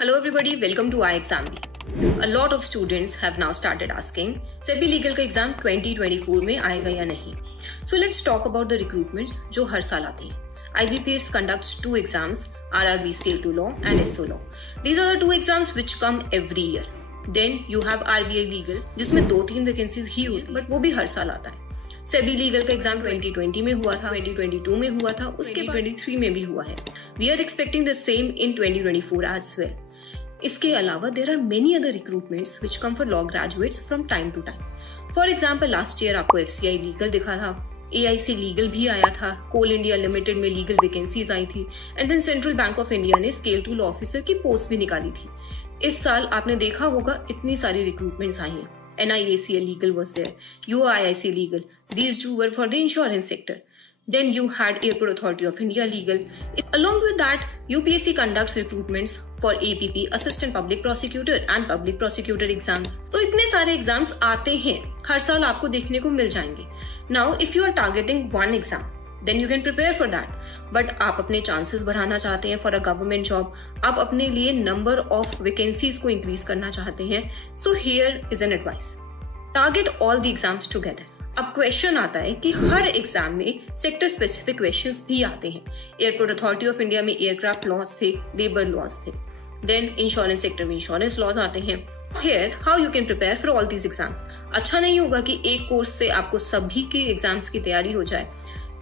Hello everybody, welcome to iExamBee. A lot of students have now started asking, SEBI Legal का exam 2024 में आएगा या नहीं? So let's talk about the recruitments जो हर साल आते हैं. IBPS conducts 2 exams, RRB Scale 2 Law and SO Law. These are the 2 exams which come every year. Then you have RBI Legal जिसमें 2-3 वैकेंसीज ही होती है, बट वो भी हर साल आता है. सेबी लीगल का एग्जाम 2020 में हुआ था, 2022 में हुआ था, उसके 2023 में भी हुआ है. We are expecting the same in 2024 as well. इसके अलावा there are many other recruitments which come for law graduates from time to time. For example last year आपको FCI लीगल दिखा था, AIC लीगल भी आया था, कोल इंडिया लिमिटेड में legal vacancies आई थी, and then Central Bank of India ने स्केल 2 लॉ ऑफिसर की पोस्ट भी निकाली थी. इस साल आपने देखा होगा इतनी सारी रिक्रूटमेंट्स आई हैं. NIACL legal was there, UIIC legal. These two were for the insurance sector. Then you had Airport Authority of India legal. Along with that, UPSC conducts recruitments for APP, Assistant Public Prosecutor and Public Prosecutor exams. तो इतने सारे exams आते हैं, हर साल आपको देखने को मिल जाएंगे. Now, if you are targeting one exam, then you can prepare for that. But आप अपने chances बढ़ाना चाहते हैं for a government job, आप अपने लिए number of vacancies को increase करना चाहते हैं. So here is an advice. Target all the exams together. अब क्वेश्चन आता है कि हर एग्जाम में सेक्टर स्पेसिफिक क्वेश्चंस भी आते हैं. एयरपोर्ट अथॉरिटी ऑफ इंडिया में एयरक्राफ्ट लॉज थे, लेबर लॉज थे. देन इंश्योरेंस सेक्टर में इंश्योरेंस लॉज आते हैं. Here, how you can prepare for all these exams. अच्छा नहीं होगा कि एक कोर्स से आपको सभी के एग्जाम्स की तैयारी हो जाए.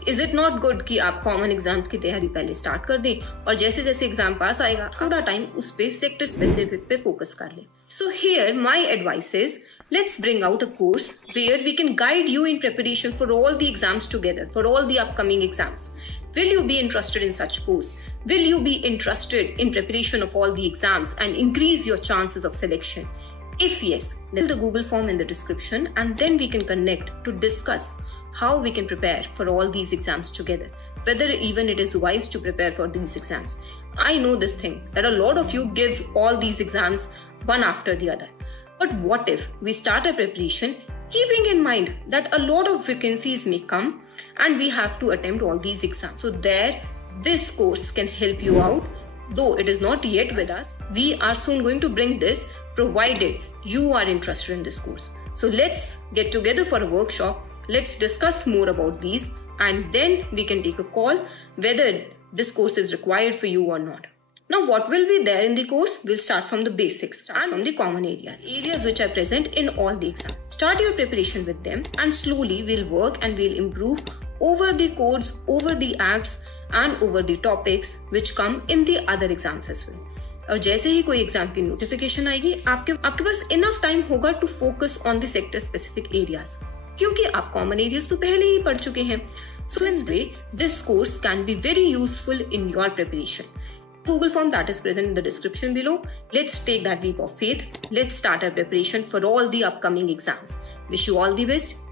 इज इट नॉट गुड कि आप कॉमन एग्जाम की तैयारी पहले स्टार्ट कर दें और जैसे जैसे एग्जाम पास आएगा थोड़ा टाइम उस पे सेक्टर स्पेसिफिक पे फोकस कर लें. So here my advice is, let's bring out a course where we can guide you in preparation for all the exams together, for all the upcoming exams. Will you be interested in such course? Will you be interested in preparation of all the exams and increase your chances of selection? If yes, fill the Google form in the description and then we can connect to discuss how we can prepare for all these exams together, whether even it is wise to prepare for these exams. I know this thing, that a lot of you give all these exams one after the other. But what if we start a preparation keeping in mind that a lot of vacancies may come and we have to attempt all these exams. So there, this course can help you out. Though it is not yet with us, we are soon going to bring this provided you are interested in this course. So let's get together for a workshop. Let's discuss more about these and then we can take a call whether this course is required for you or not. Now what will be there in the course? We'll start from the basics and from the common areas which are present in all the exams. Start your preparation with them and slowly we'll work and we'll improve over the codes, over the acts and over the topics which come in the other exams as well. और जैसे ही कोई exam की notification आएगी आपके पास enough time होगा to focus on the sector specific areas, क्योंकि आप कॉमन एरियाज तो पहले ही पढ़ चुके हैं. So in this way, this course can be very useful in your preparation. Google form that is present in the description below. Let's take that leap of faith. Let's start our preparation for all the upcoming exams. Wish you all the best.